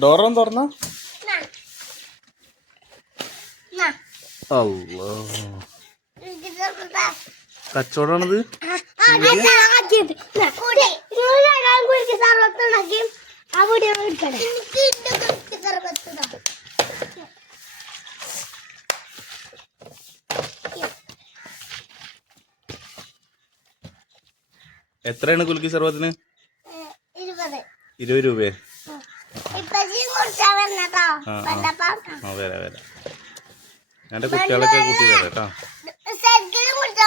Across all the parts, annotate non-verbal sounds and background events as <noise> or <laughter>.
ഡോറൊന്ന് തുറന്ന കച്ചവടാണത് അവിടെ എത്രയാണ് കുലുക്കി സർവത്തിന് ഇരുപത്. രൂപയെ? ആ, വരാം വരാം. എന്റെ കുട്ടികളൊക്കെ കൂട്ടി വരാം കേട്ടോ ശരിക്കും കുടിച്ചാ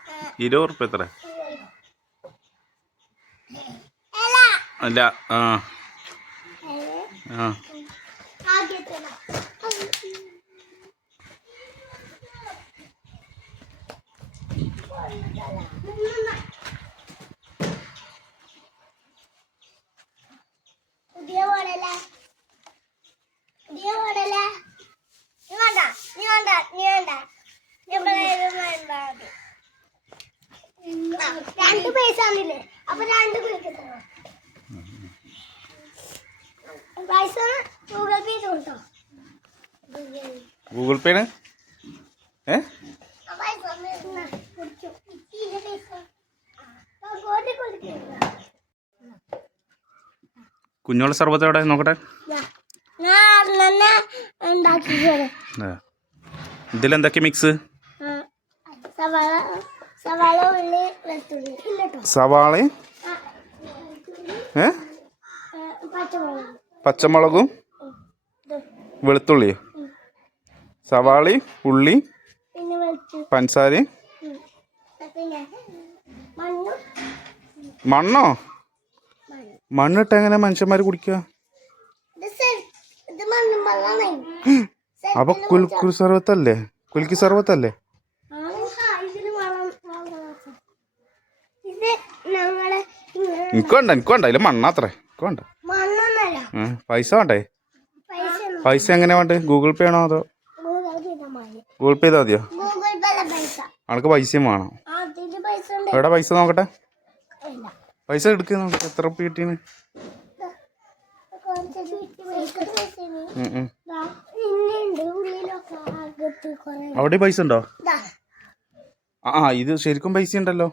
ഇരുപത് ഉറുപ്പ എത്ര അല്ല ആ. ആ പുതിയ മോഡലാ പുതിയ മോഡലാ നീ വേണ്ട നീ വേണ്ട നീ വേണ്ട എപ്പോഴായാലും വേണ്ട അത്. ആ, രണ്ട് പൈസ ആണില്ലേ അപ്പൊ രണ്ട് പൈസ ഗൂഗിൾ പേ കൊടുത്തോ? ഗൂഗിൾ പേ ആണ് ഏ? ആ പൈസ ഒന്ന് ഇന്ന് കുടിച്ചു. ഇത്തിരി പൈസ. ആ, അങ്ങോട്ട് കൊടുക്കില്ല. കുഞ്ഞോളെ സർബത്ത് എവിടെ? നോക്കട്ടെ. ഇതിലെന്തൊക്കെ മിക്സ് സവാള സവാള ഉള്ളി വെളുത്തുള്ളി ഇല്ലട്ടോ സവാളയും? ഏ? പച്ചമുളകും? വെളുത്തുള്ളി വെളുത്തുള്ളിയും? സവാളി ഉള്ളി പഞ്ചസാരയും മണ്ണോ? മണ്ണ് മണ്ണിട്ട് എങ്ങനെ മനുഷ്യന്മാർ കുടിക്കുക <gasps> അപ്പൊ കുൽക്കുൽ സർവത്തല്ലേ? കുൽക്കി സർവത്തല്ലേ? എനിക്ക് വേണ്ട എനിക്ക് വേണ്ട അതിൽ മണ്ണാത്രേ എനിക്ക് വേണ്ട പൈസ വേണ്ടേ? പൈസ എങ്ങനെ വേണ്ട? ഗൂഗിൾ പേ ആണോ അതോ ഗൂഗിൾ പേ ചെയ്താൽ മതിയോ? ആൾക്ക് പൈസയും വേണോ. എവിടെ പൈസ നോക്കട്ടെ? ഇല്ല. പൈസ എടുക്കുക നോക്കട്ടെ എത്ര ഉറുപ്പ് കിട്ടീന് അവിടെ പൈസ ഉണ്ടോ? ആ ഇത് ശരിക്കും പൈസ ഉണ്ടല്ലോ.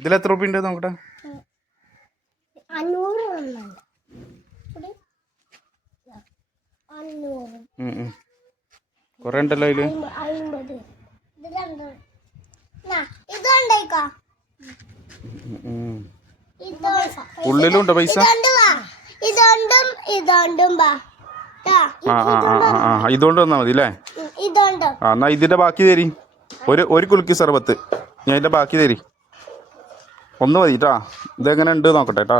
ഇതിൽ എത്ര ഉറുപ്പ് ഉണ്ട് നോക്കട്ടെ? അഞ്ഞൂറ്. കുറേ ഉണ്ടല്ലോ അതിൽ? അയ്മ്പ- അയ്മ്പത്. ഇത് രണ്ടും? നാ, ഇത് കൊണ്ടേക്കോ ഉം, ഉം. ഉള്ളിലും ഉണ്ടോ പൈസ? ഇതുകൊണ്ട് വാ. ഇതുകൊണ്ടും ഇതുകൊണ്ടും വാ. ആ ആ ആ ആ ആ. ഇതുകൊണ്ട് വന്നാൽ മതി അല്ലേ? ആ എന്നാ ഇതിന്റെ ബാക്കി തരി. ഒരു ഒരു കുലുക്കി സർബത്ത്. ഞാൻ ഇതിന്റെ ബാക്കി തരി. ഒന്ന് മതി കേട്ടോ ഇതെങ്ങനെ ഉണ്ട് നോക്കട്ടെ കേട്ടാ